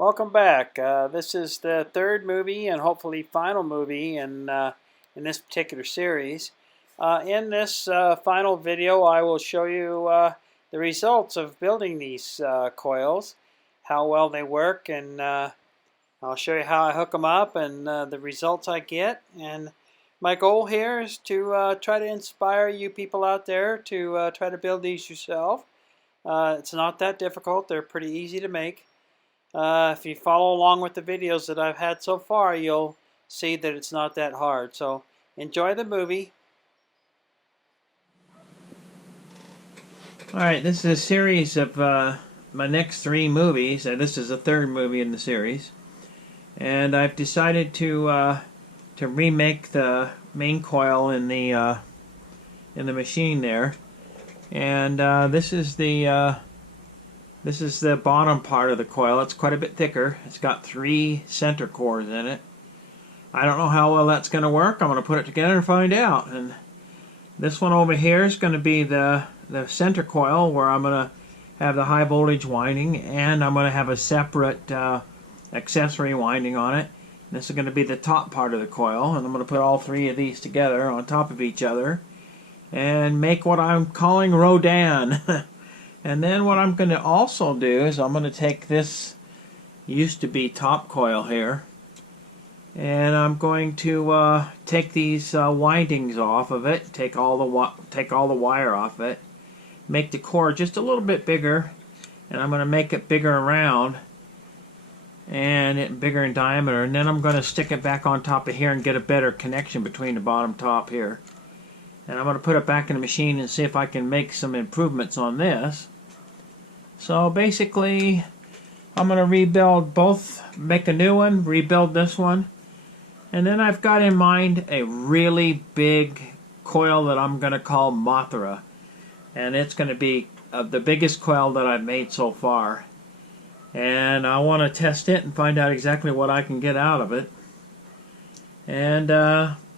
Welcome back. This is the third movie and hopefully final movie in this particular series. In this final video, I will show you the results of building these coils, how well they work, and I'll show you how I hook them up and the results I get. And my goal here is to try to inspire you people out there to try to build these yourself. It's not that difficult. They're pretty easy to make. If you follow along with the videos that I've had so far, you'll see that it's not that hard. So enjoy the movie. Alright, this is a series of my next three movies. This is the third movie in the series. And I've decided to remake the main coil in the machine there. And this is the bottom part of the coil. It's quite a bit thicker. It's got 3 center cores in it. I don't know how well that's going to work. I'm going to put it together and find out. And this one over here is going to be the center coil, where I'm going to have the high voltage winding, and I'm going to have a separate accessory winding on it. And this is going to be the top part of the coil, and I'm going to put all 3 of these together on top of each other and make what I'm calling Rodan. And then what I'm going to also do is I'm going to take this used to be top coil here, and I'm going to take these windings off of it, take all the wire off it, make the core just a little bit bigger, and I'm going to make it bigger around and bigger in diameter, and then I'm going to stick it back on top of here and get a better connection between the bottom top here. And I'm going to put it back in the machine and see if I can make some improvements on this. So basically, I'm going to rebuild both, make a new one, rebuild this one. And then I've got in mind a really big coil that I'm going to call Mothra. And it's going to be the biggest coil that I've made so far. And I want to test it and find out exactly what I can get out of it. And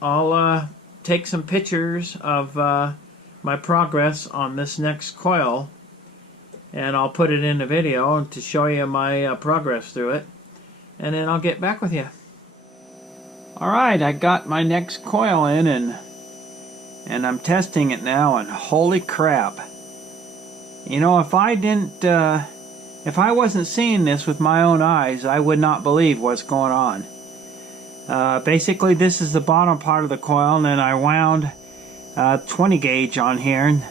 I'll take some pictures of my progress on this next coil, and I'll put it in the video to show you my progress through it, and then I'll get back with you. Alright, I got my next coil in, and I'm testing it now, and holy crap. You know, if I wasn't seeing this with my own eyes, I would not believe what's going on. Basically, this is the bottom part of the coil, and then I wound 20 gauge on here, and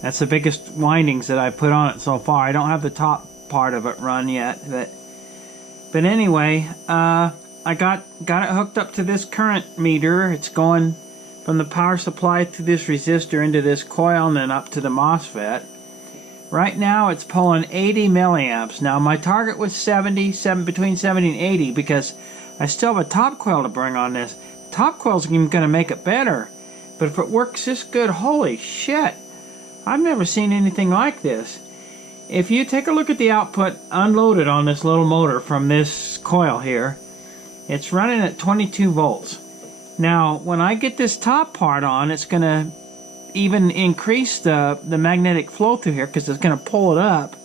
that's the biggest windings that I've put on it so far. I don't have the top part of it run yet, but anyway, I got it hooked up to this current meter. It's going from the power supply to this resistor into this coil and then up to the MOSFET. Right now it's pulling 80 milliamps. Now my target was between 70 and 80, because I still have a top coil to bring on this. Top coil's even going to make it better. But if it works this good, holy shit. I've never seen anything like this. If you take a look at the output unloaded on this little motor from this coil here, it's running at 22 volts. Now, when I get this top part on, it's going to even increase the magnetic flow through here, because it's going to pull it up.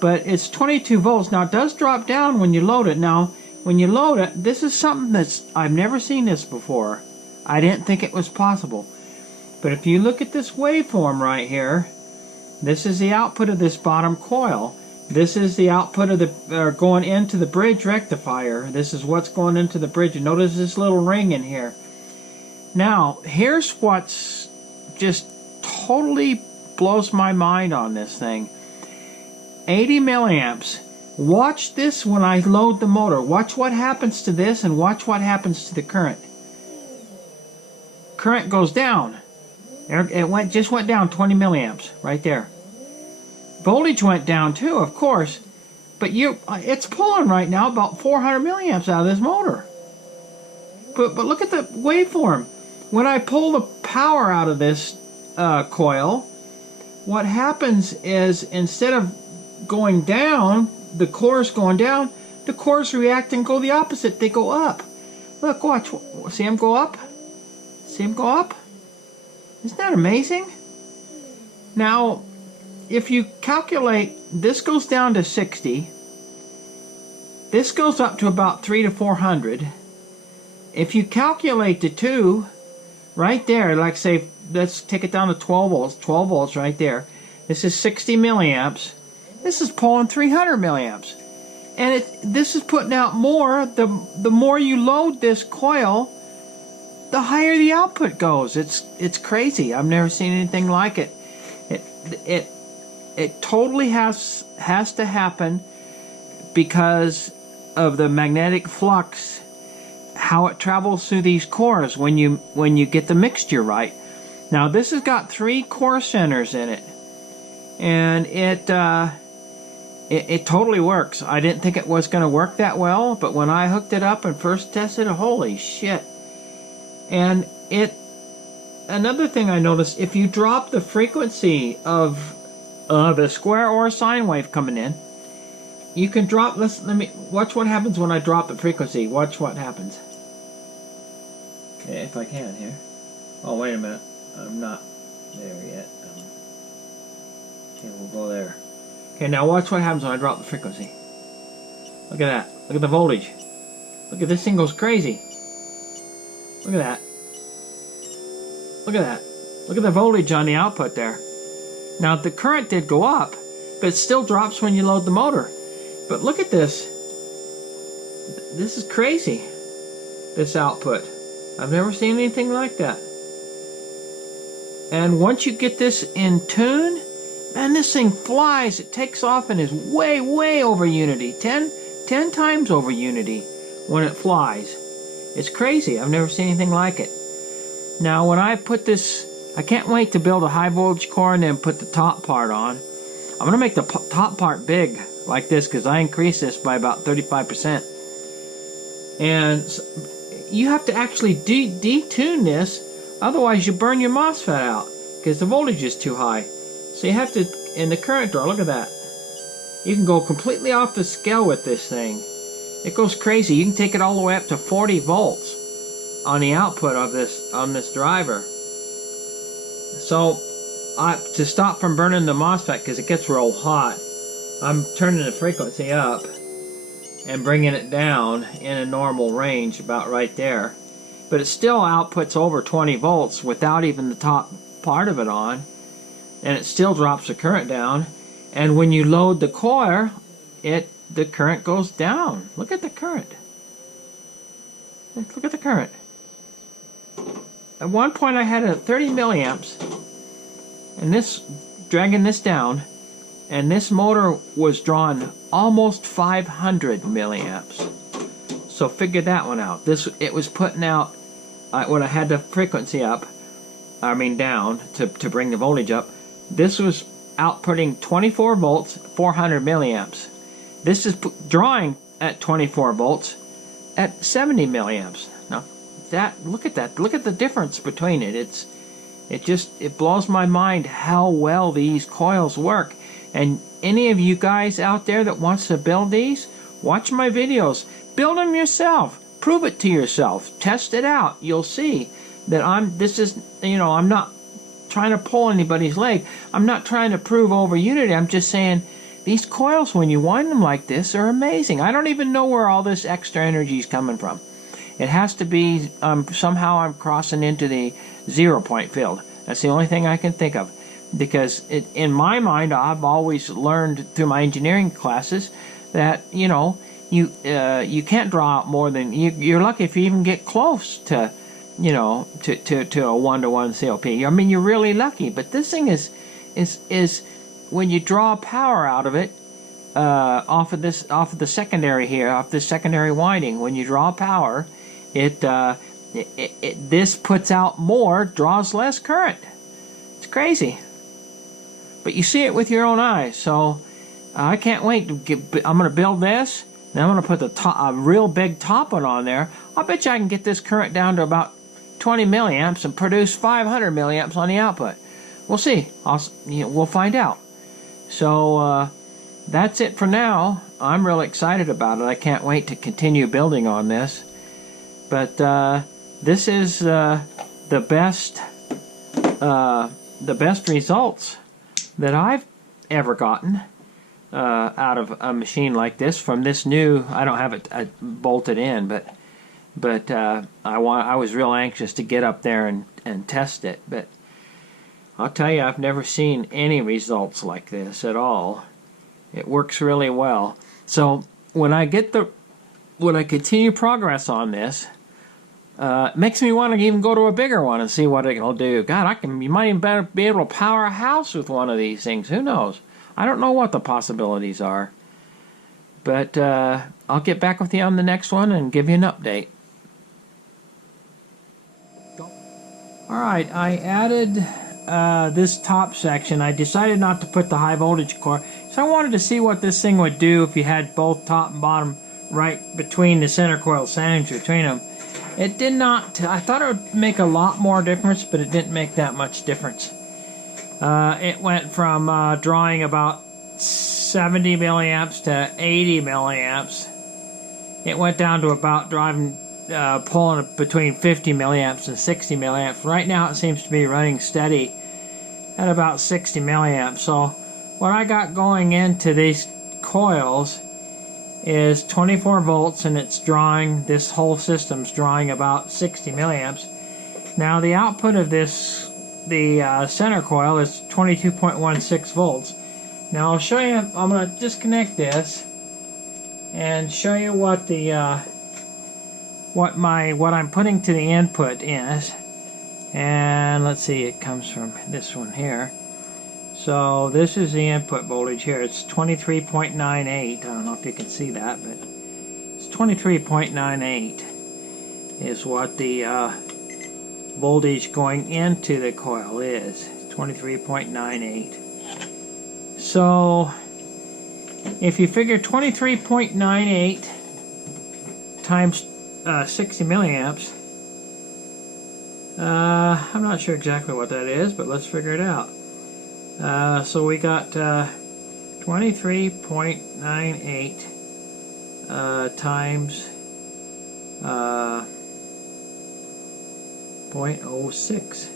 But it's 22 volts. Now, it does drop down when you load it. Now, when you load it, this is something I've never seen this before. I didn't think it was possible. But if you look at this waveform right here, this is the output of this bottom coil. This is the output of going into the bridge rectifier. This is what's going into the bridge. And notice this little ring in here. Now, here's what's just totally blows my mind on this thing. 80 milliamps. Watch this when I load the motor. Watch what happens to this, and watch what happens to the current. Current goes down. It just went down 20 milliamps right there. Voltage went down too, of course, but it's pulling right now about 400 milliamps out of this motor. But look at the waveform. When I pull the power out of this coil, what happens is, instead of going down, the cores going down, the cores react and go the opposite. They go up. Look, watch. See them go up? See them go up? Isn't that amazing? Now, if you calculate, this goes down to 60, This goes up to about 300 to 400. If you calculate the two, right there, like say, let's take it down to 12 volts. 12 volts right there. This is 60 milliamps. This is pulling 300 milliamps. And this is putting out more. The more you load this coil, the higher the output goes. It's crazy. I've never seen anything like it. It totally has to happen because of the magnetic flux, how it travels through these cores when you get the mixture right. Now this has got 3 core centers in it, and it totally works. I didn't think it was going to work that well, but when I hooked it up and first tested it, holy shit. And another thing I noticed, if you drop the frequency of the square or sine wave coming in, you can drop, let me watch what happens when I drop the frequency. Watch what happens. Okay, if I can here. Oh, wait a minute. I'm not there yet. Okay, we'll go there. Okay, now watch what happens when I drop the frequency. Look at that. Look at the voltage. Look at this thing goes crazy. Look at that. Look at that. Look at the voltage on the output there. Now the current did go up, but it still drops when you load the motor. But look at this. This is crazy, this output. I've never seen anything like that. And once you get this in tune, man, this thing flies. It takes off and is way, way over unity. 10 times over unity when it flies. It's crazy. I've never seen anything like it. Now, when I put this, I can't wait to build a high voltage core and then put the top part on. I'm going to make the top part big like this because I increased this by about 35%. And you have to actually detune this, otherwise you burn your MOSFET out because the voltage is too high. So you have to, in the current draw, look at that. You can go completely off the scale with this thing. It goes crazy. You can take it all the way up to 40 volts on the output of this, on this driver. So to stop from burning the MOSFET because it gets real hot, I'm turning the frequency up and bringing it down in a normal range about right there. But it still outputs over 20 volts without even the top part of it on, and it still drops the current down. And when you load the coil, the current goes down. Look at the current. Look at the current. At one point I had a 30 milliamps, and this, dragging this down, and this motor was drawing almost 500 milliamps. So figure that one out. It was putting out, when I had the frequency up, I mean down, to bring the voltage up, this was outputting 24 volts, 400 milliamps. This is drawing at 24 volts at 70 milliamps. Now, look at that. Look at the difference between it. It blows my mind how well these coils work. And any of you guys out there that wants to build these, watch my videos. Build them yourself. Prove it to yourself. Test it out. You'll see that I'm not trying to pull anybody's leg. I'm not trying to prove over unity. I'm just saying these coils, when you wind them like this, are amazing. I don't even know where all this extra energy is coming from. It has to be somehow I'm crossing into the 0 point field. That's the only thing I can think of. Because in my mind, I've always learned through my engineering classes that, you can't draw out more than, you're lucky if you even get close to, to a 1-to-1 COP. I mean, you're really lucky. But this thing is when you draw power out of it, off of the secondary here, off this secondary winding, when you draw power, this puts out more, draws less current. It's crazy. But you see it with your own eyes. So I can't wait to I'm going to build this. Then I'm going to put a real big top one on there. I bet you I can get this current down to about 20 milliamps and produce 500 milliamps on the output. We'll see. We'll find out. So that's it for now. I'm really excited about it. I can't wait to continue building on this. But this is the best results that I've ever gotten out of a machine like this from this new. I don't have it bolted in, but I was real anxious to get up there and test it. But I'll tell you, I've never seen any results like this at all. It works really well. So when I continue progress on this, it makes me want to even go to a bigger one and see what it'll do. God, you might even be able to power a house with one of these things. Who knows? I don't know what the possibilities are. But I'll get back with you on the next one and give you an update. Alright, I added this top section. I decided not to put the high voltage core, so I wanted to see what this thing would do if you had both top and bottom right between the center coil sandwich between them. It did not. I thought it would make a lot more difference, but it didn't make that much difference. It went from drawing about 70 milliamps to 80 milliamps. It went down to about pulling between 50 milliamps and 60 milliamps. Right now it seems to be running steady at about 60 milliamps. So what I got going into these coils is 24 volts, and it's drawing, this whole system's drawing about 60 milliamps. Now the output of this, the center coil, is 22.16 volts. Now I'll show you, I'm going to disconnect this and show you what the what I'm putting to the input is. And let's see, it comes from this one here. So this is the input voltage here. It's 23.98. I don't know if you can see that, but it's 23.98 is what the voltage going into the coil is. 23.98. So if you figure 23.98 times 60 milliamps, I'm not sure exactly what that is, but let's figure it out. So we got 23.98 times 0.06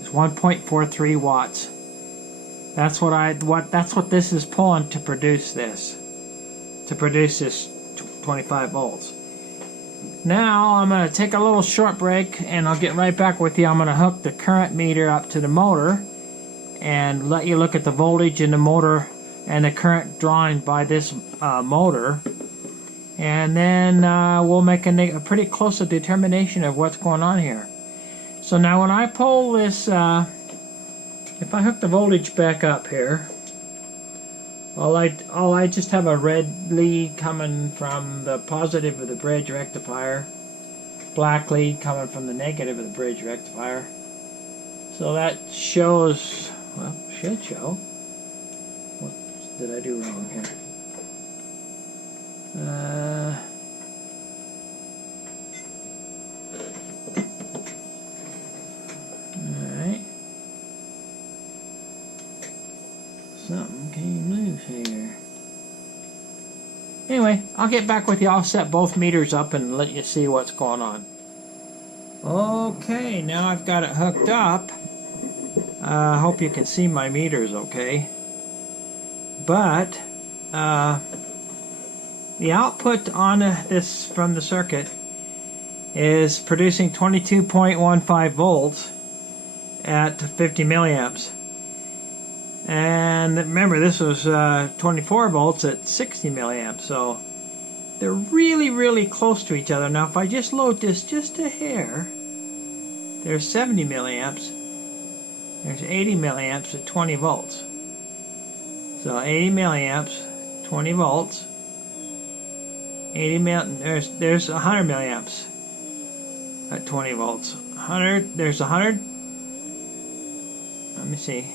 is 1.43 watts. That's what this is pulling to produce this. 25 volts. Now I'm going to take a little short break and I'll get right back with you. I'm going to hook the current meter up to the motor and let you look at the voltage in the motor and the current drawn by this motor, and then we'll make a pretty close determination of what's going on here. So now when I pull this, if I hook the voltage back up here, I just have a red lead coming from the positive of the bridge rectifier, black lead coming from the negative of the bridge rectifier. So that shows, well, should show. What did I do wrong here? Alright. Something came loose here. Anyway, I'll get back with you. I'll set both meters up and let you see what's going on. Okay, now I've got it hooked up. I hope you can see my meters okay. But the output on this from the circuit is producing 22.15 volts at 50 milliamps. And remember, this was 24 volts at 60 milliamps, so they're really, really close to each other. Now, if I just load this just a hair, there's 70 milliamps. There's 80 milliamps at 20 volts. So 80 milliamps, 20 volts. 80 there's 100 milliamps at 20 volts. 100. There's 100. Let me see.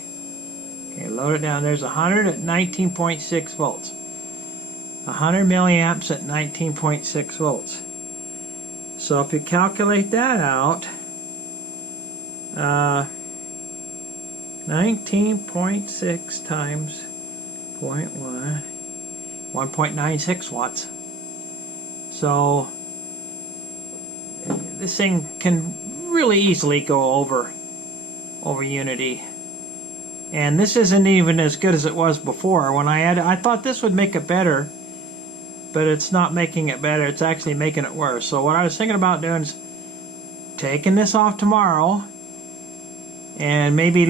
Okay, load it down. There's 100 at 19.6 volts. 100 milliamps at 19.6 volts. So if you calculate that out, 19.6 times 0.1, 1.96 watts. So this thing can really easily go over unity. And this isn't even as good as it was before. When I added, I thought this would make it better, but it's not making it better. It's actually making it worse. So what I was thinking about doing is taking this off tomorrow, and maybe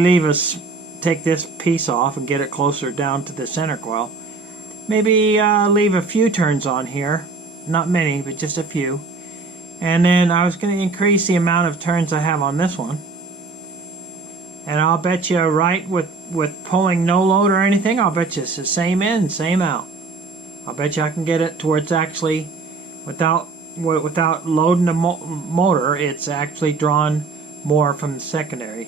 take this piece off and get it closer down to the center coil. Maybe leave a few turns on here, not many, but just a few. And then I was going to increase the amount of turns I have on this one. And I'll bet you right with pulling no load or anything, I'll bet you it's the same in, same out. I'll bet you I can get it to where it's actually, without loading the motor, it's actually drawn more from the secondary.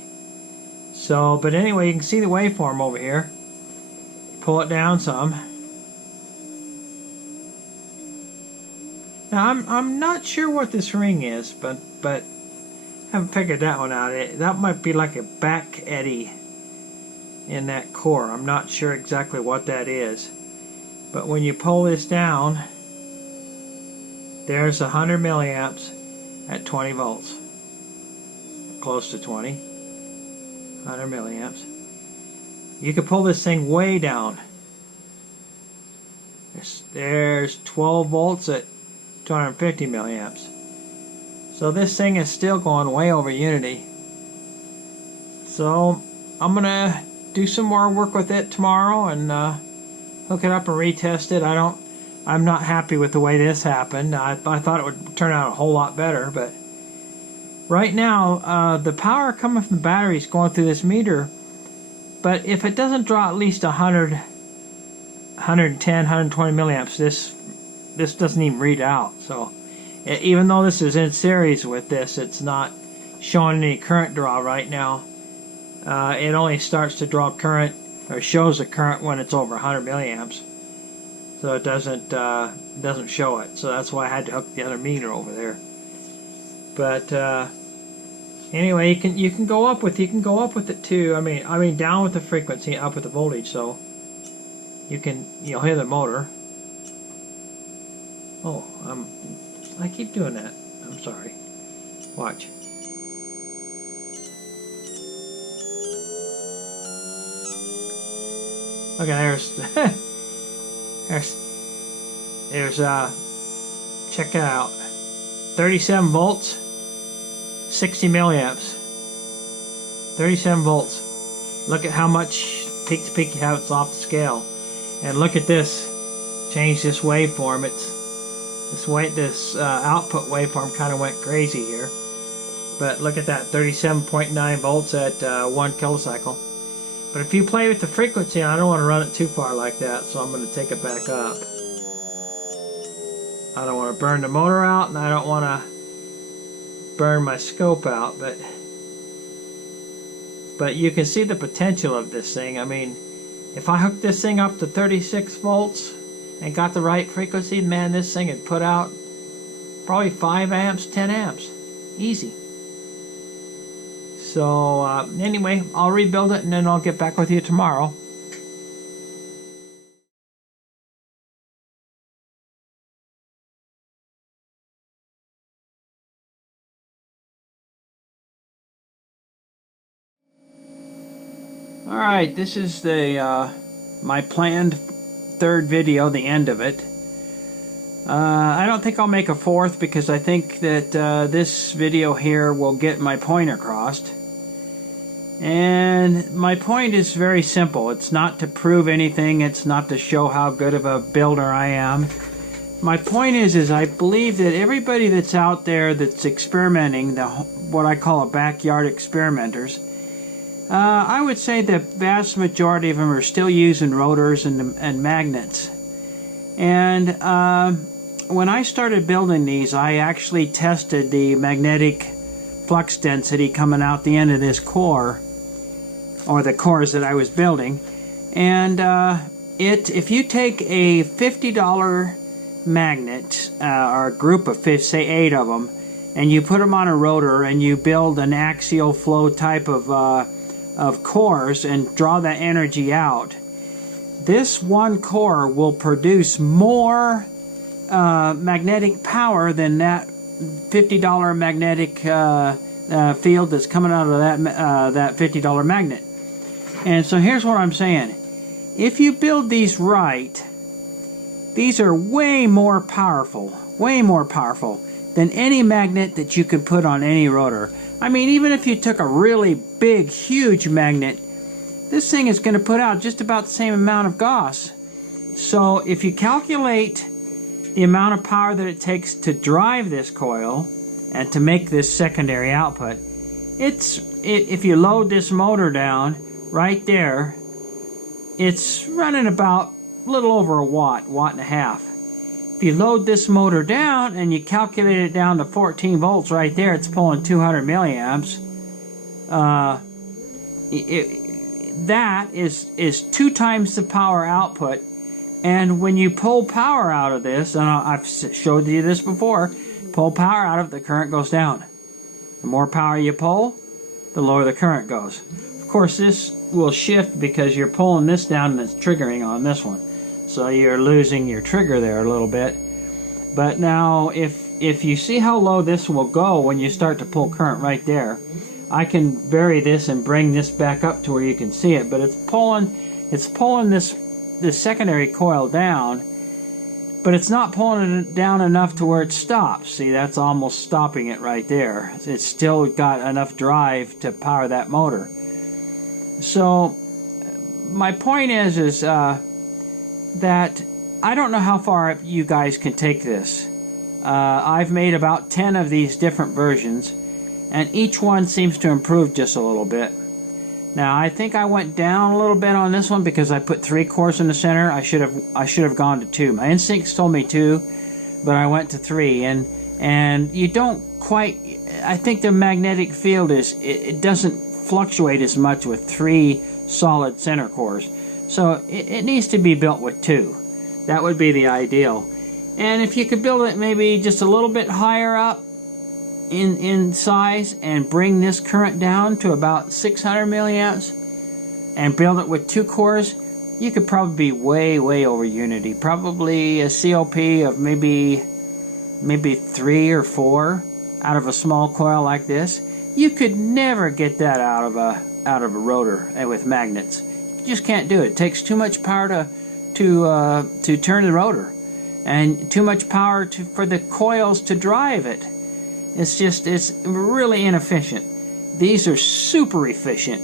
So, but anyway, you can see the waveform over here. Pull it down some. Now I'm not sure what this ring is, but haven't figured that one out. That might be like a back eddy in that core. I'm not sure exactly what that is. But when you pull this down, there's 100 milliamps at 20 volts. Close to 20. 100 milliamps. You can pull this thing way down. There's 12 volts at 250 milliamps. So this thing is still going way over unity. So I'm gonna do some more work with it tomorrow and hook it up and retest it. I'm not happy with the way this happened. I thought it would turn out a whole lot better, but right now the power coming from the battery is going through this meter. But if it doesn't draw at least 100, 110, 120 milliamps, this doesn't even read out. So even though this is in series with this, it's not showing any current draw right now. It only starts to draw current, or shows a current, when it's over 100 milliamps. So it doesn't show it. So that's why I had to hook the other meter over there. But anyway, you can go up with it too. I mean down with the frequency, up with the voltage. So you'll hear the motor. Oh, I keep doing that. I'm sorry. Watch. Okay, there's check it out. 37 volts, 60 milliamps. 37 volts. Look at how much peak to peak you have. It's off the scale. And look at this. Change this waveform. This output waveform kind of went crazy here. But look at that, 37.9 volts at 1 kilocycle. But if you play with the frequency, I don't want to run it too far like that, so I'm going to take it back up. I don't want to burn the motor out, and I don't want to burn my scope out, but you can see the potential of this thing. I mean, if I hooked this thing up to 36 volts and got the right frequency, man, this thing would put out probably 5 amps, 10 amps. Easy. So anyway, I'll rebuild it and then I'll get back with you tomorrow. Alright, this is the my planned third video, the end of it. I don't think I'll make a fourth because I think that this video here will get my point across. And my point is very simple. It's not to prove anything. It's not to show how good of a builder I am. My point is I believe that everybody that's out there that's experimenting, what I call a backyard experimenters, I would say the vast majority of them are still using rotors and magnets. And when I started building these, I actually tested the magnetic flux density coming out the end of this core, or the cores that I was building. And if you take a $50 magnet, or a group of, say 8 of them, and you put them on a rotor and you build an axial flow type of cores and draw that energy out, this one core will produce more magnetic power than that $50 magnetic field that's coming out of that $50 magnet. And so here's what I'm saying. If you build these right, these are way more powerful than any magnet that you could put on any rotor. I mean, even if you took a really big, huge magnet, this thing is going to put out just about the same amount of Gauss. So if you calculate the amount of power that it takes to drive this coil and to make this secondary output, if you load this motor down right there, it's running about a little over a watt and a half. If you load this motor down and you calculate it down to 14 volts right there, it's pulling 200 milliamps. That is 2 times the power output. And when you pull power out of this, and I've showed you this before, pull power out of it, the current goes down. The more power you pull, the lower the current goes. Of course, this will shift because you're pulling this down and it's triggering on this one. So you're losing your trigger there a little bit. But now if you see how low this will go when you start to pull current right there, I can vary this and bring this back up to where you can see it, but it's pulling this secondary coil down, but it's not pulling it down enough to where it stops. See, that's almost stopping it right there. It's still got enough drive to power that motor. So my point is that I don't know how far you guys can take this. I've made about 10 of these different versions, and each one seems to improve just a little bit. Now I think I went down a little bit on this one because I put 3 cores in the center. I should have gone to 2. My instincts told me 2, but I went to 3, and you don't quite. I think the magnetic field it doesn't fluctuate as much with 3 solid center cores. So it needs to be built with 2. That would be the ideal. And if you could build it maybe just a little bit higher up in size and bring this current down to about 600 milliamps and build it with 2 cores, you could probably be way over unity. Probably a COP of maybe 3 or 4 out of a small coil like this. You could never get that out of a rotor with magnets. You just can't do it. It takes too much power to turn the rotor, and too much power for the coils to drive it. It's really inefficient. These are super efficient,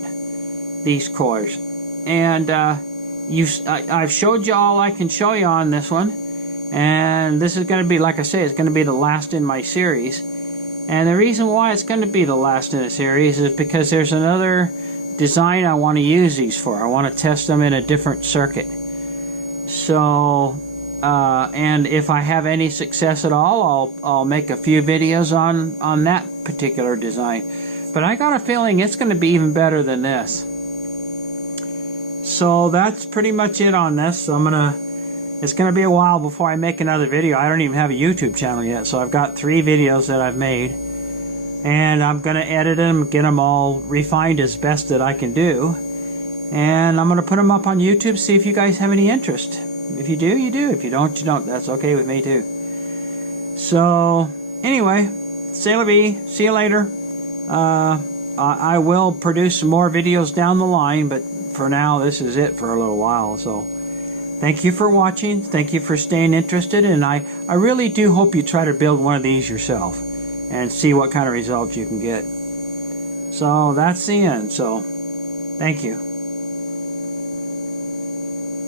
these coils. And I've showed you all I can show you on this one. And this is going to be, like I say, it's going to be the last in my series. And the reason why it's going to be the last in the series is because there's another design I want to use these for. I want to test them in a different circuit. So, and if I have any success at all, I'll make a few videos on that particular design. But I got a feeling it's going to be even better than this. So that's pretty much it on this. So it's going to be a while before I make another video. I don't even have a YouTube channel yet, so I've got 3 videos that I've made. And I'm going to edit them, get them all refined as best that I can do. And I'm going to put them up on YouTube, see if you guys have any interest. If you do, you do. If you don't, you don't. That's okay with me too. So, anyway, c'est la vie. See you later. I will produce some more videos down the line, but for now, this is it for a little while. So, thank you for watching. Thank you for staying interested. And I really do hope you try to build one of these yourself and see what kind of results you can get. So, that's the end. So, thank you.